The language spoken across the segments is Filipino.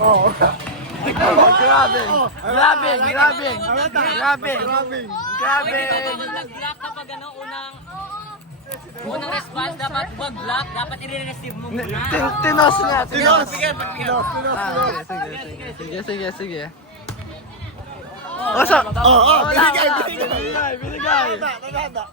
Oo. Grabe. Grabe. Grabe. Grabe. Grabe. Mag-block kapag ano, unang response, dapat mag-block, dapat i-receive mo muna. Tinos niya. Tinos. Tinos. Sige. Binigay. Tanda.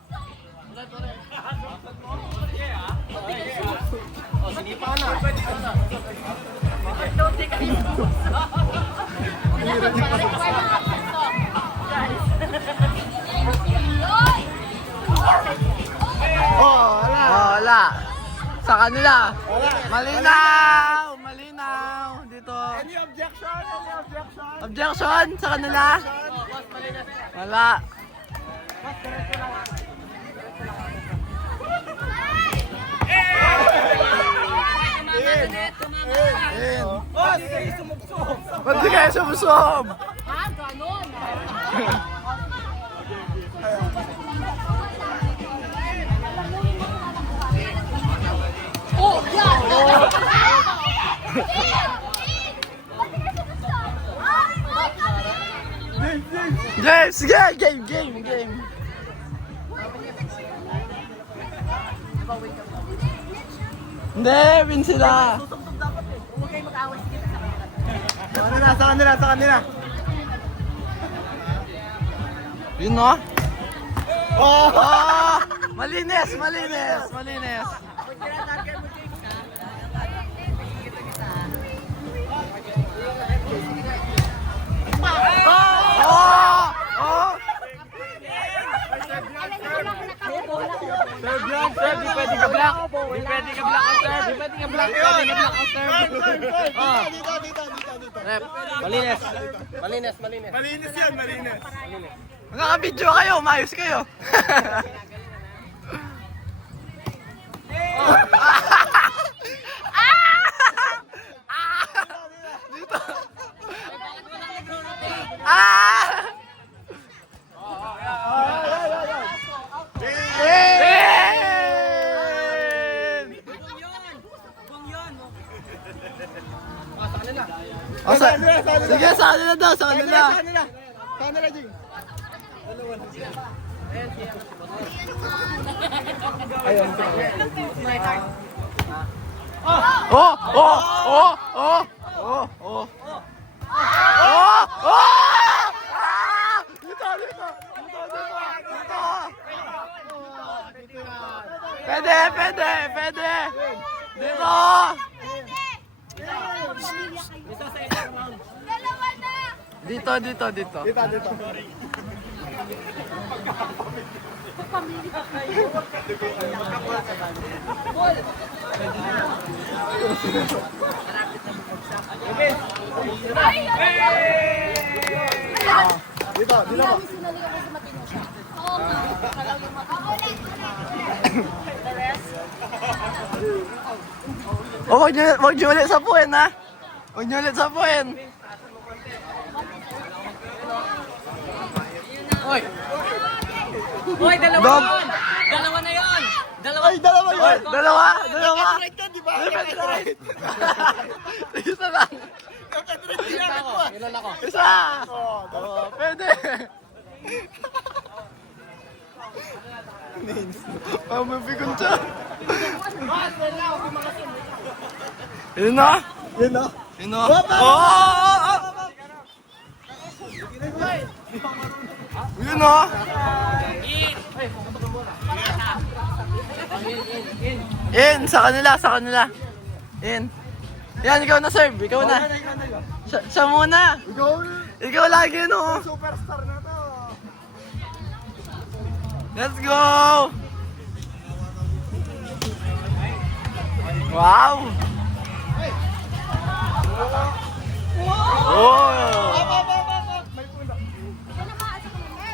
Wala. Sa kanila. Malinaw. Dito. Any objection? Objection sa kanila. Wala. Ba't di kayo sumusob? Ha? Ganon. Oh, yan! Game, sige, game. Hindi, win sila. Huwag kayo mag-away. Sige, Sa kanila. Yun no? Oh! Malinis. Serve, di pwede ka block. Di pwede ka block ang serve. Dito. Rep. Malinis yan. Magkaka-video kayo, umayos kayo. Dito. Sige, sa kanila daw, sa kanila. Jing. Pwede. Dito. Dito. Dito. Wag niyo ulit sapuin, ha? Huwag niyo ulit sapuin. Hoy, dalawa na yun! Ay, dalawa yun. Dalawa. Right ka, di ba? Left and right. Isa lang. Ilan ako? Isa. Pwede. Mabigon siya. Yun na. Yun, no? Yun na. Oh! Yun na. In, sa kanila. In. Yan, ikaw na serve. Ikaw na. Siya muna. Ikaw lagi, no? Superstar na to. Let's go! Wow! Oh!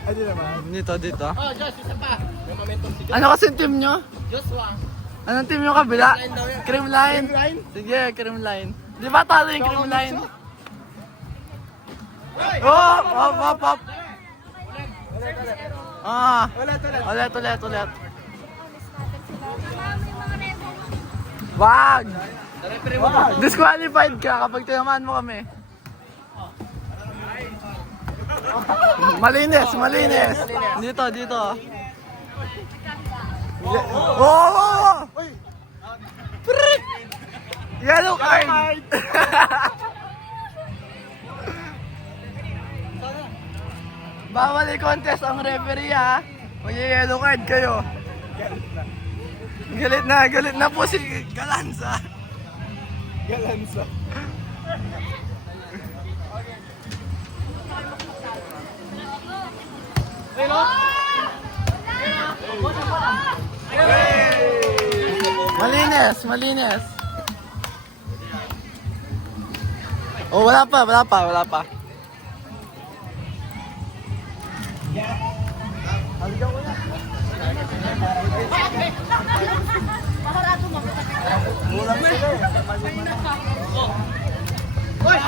Ay, di naman. Dito. Oh, Josh, isa pa. May momentum si Ano kasi team nyo? Joshua. Anong team nyo kabila? Cream line. Cream line? Sige, cream line. Di ba talo yung cream line? Oh! Up! Ah! Ulit. Wag! Disqualified ka kapag tinamaan mo kami. Malinis, malinis. Dito, dito. Oh! Prit! Yellow card! Bawal i-contest ang referee ha. Mag-yellow card kayo. Galit na po si Galanza. Galanza. Malinis, malinis. Oh, wala pa.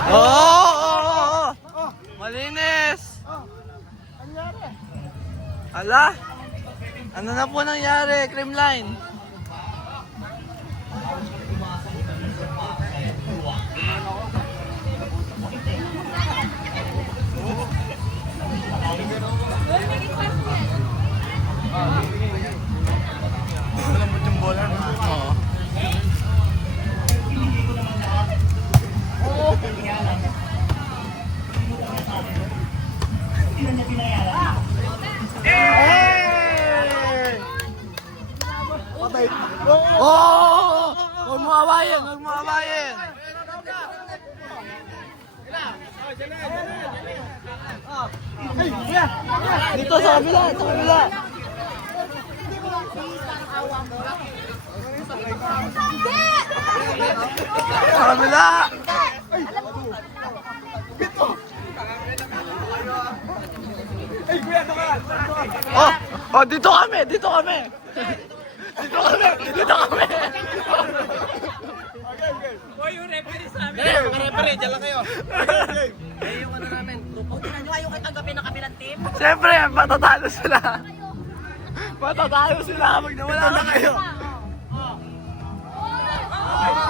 Oh! Malinis. Ala? Ano na po nangyari, Creamline? Malambot yung bola. Oo. Oh! Huwag mo awayin, huwag mo awayin. Dito sa kabila, sa kabila. Sa kabila. Oh, dito kami, dito kami. Dito kami. Hoy, yung referee sa amin. Referee, dyan lang kayo. Yung ano namin, grupo. Tingnan nyo ayaw kayo tanggapin ng kabilang team. Siyempre, matatalo sila. Matatalo sila kapag nawala na kayo.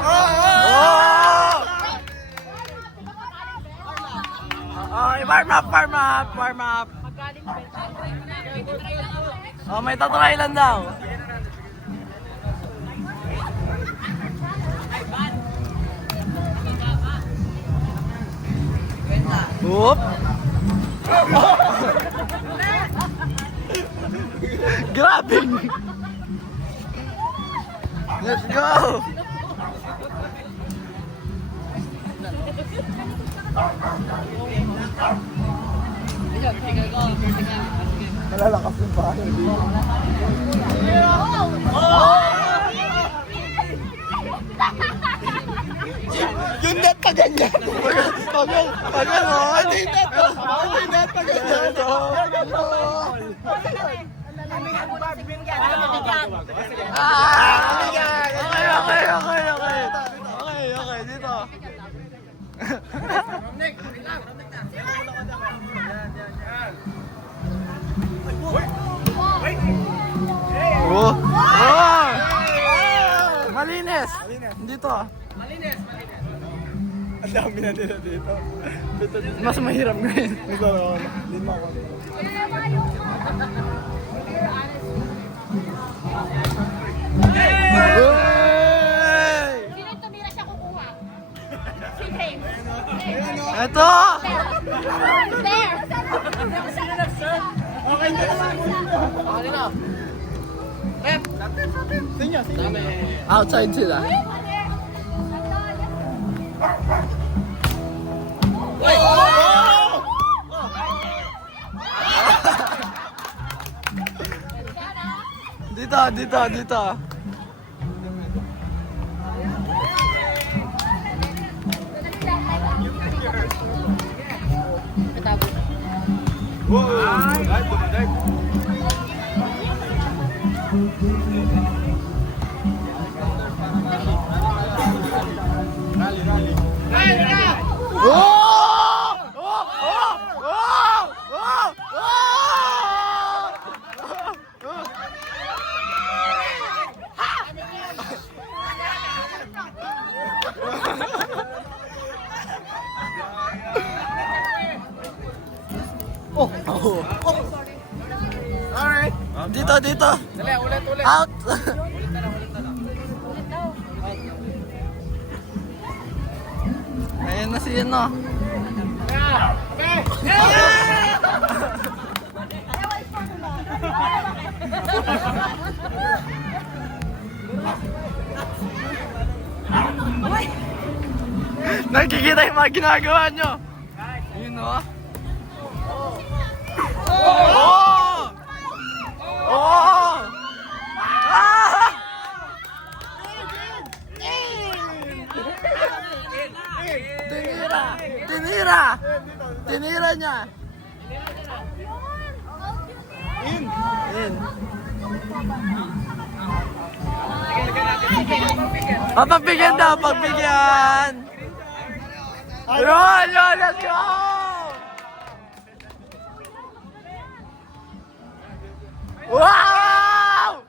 Oh! Okay, warm up. Oh, may tatry lang daw. Oop! Grabe! Let's go! Malalakas yung bahay. Yung net pa ganyan. Pag ano, hindi net pa. Hindi net pa ganyan. Okay, dito. Oh! Malinis! Dito. Ang dami na dito. Mas mahirap ngayon. Lima ako. Sino yung tumira siya kukuha? Si James. Ito! There! Outside sila. Dito. Oh. Alright. Dito, dito. Dali, ulit. Out. Ulit na lang. Ayan na si ano. Nakikita yung mga ginagawa nyo. Yun o. Oh! Oh! Ah! Tinira! Tinira! Tinira niya! In! Pagbigyan daw, pagbigyan! Yun, let's go! Wow!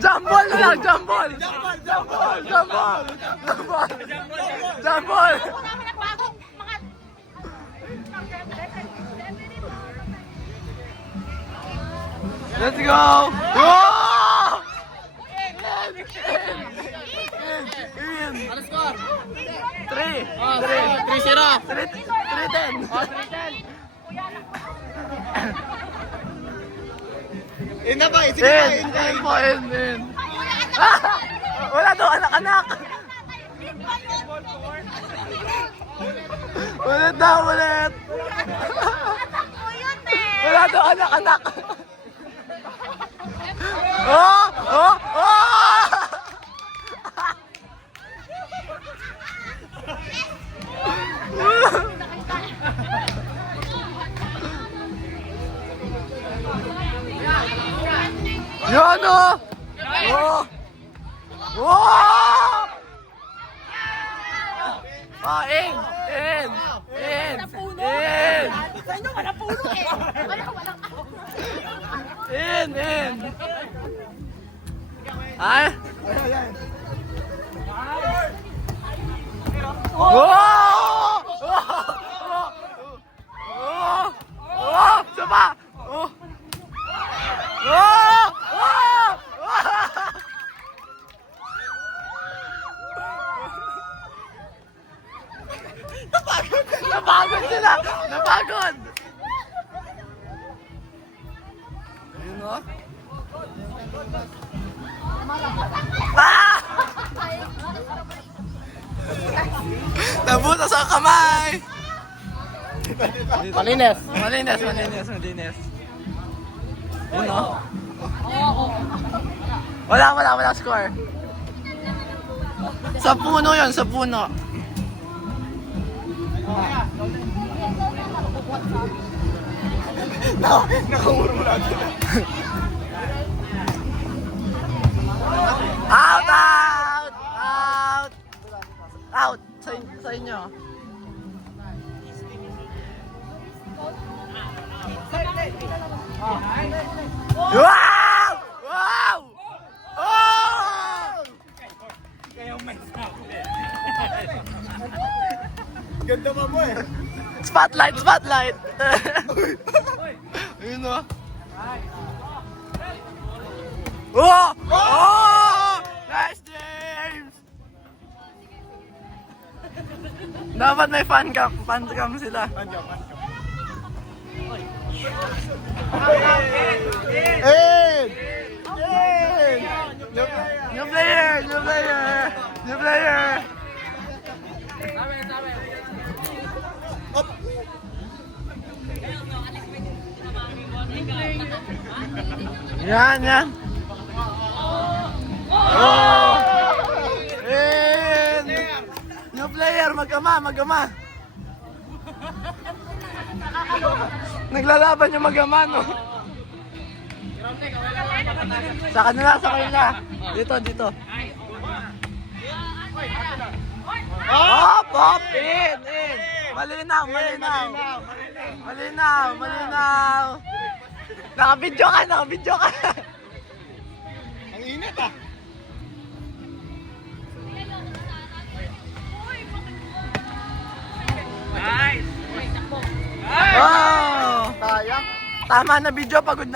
Jambol na lang, jambol! Jambol! Wala mo nagbagong mga... Let's go! Wow! In! Ano score? 3! 3-0. 3-10! In na ba? In po, in! Ah! Wala daw anak-anak! Ulit daw, ulit! Wala daw anak-anak! Oh! Oh! Oh! Yan o! Oh! Oh! Oh, in! Ano, wala puno eh. Walang In! Ah? Oh! Oh! Sapa! Oh! Oh! Napagod sila! Napagod! Ayun o. Ah! Nabutas ang kamay! Malinis. Malinis. Yun o. Wala score. Sa puno yun, sa puno. Nakaurula dito. Out! Sa inyo. Wow! Oh! Ganda mo eh. Spotlight! Ayun o. Oh! Oh! Nice, James! Dapat may fan cam sila. New player! Yan. Oh! In! New player, magama. Naglalaban yung magama, no? Sa kanila. Dito. Hop! In! Malinaw! Nakabidyo ka! Ang init ah. Tama na video, pagod na.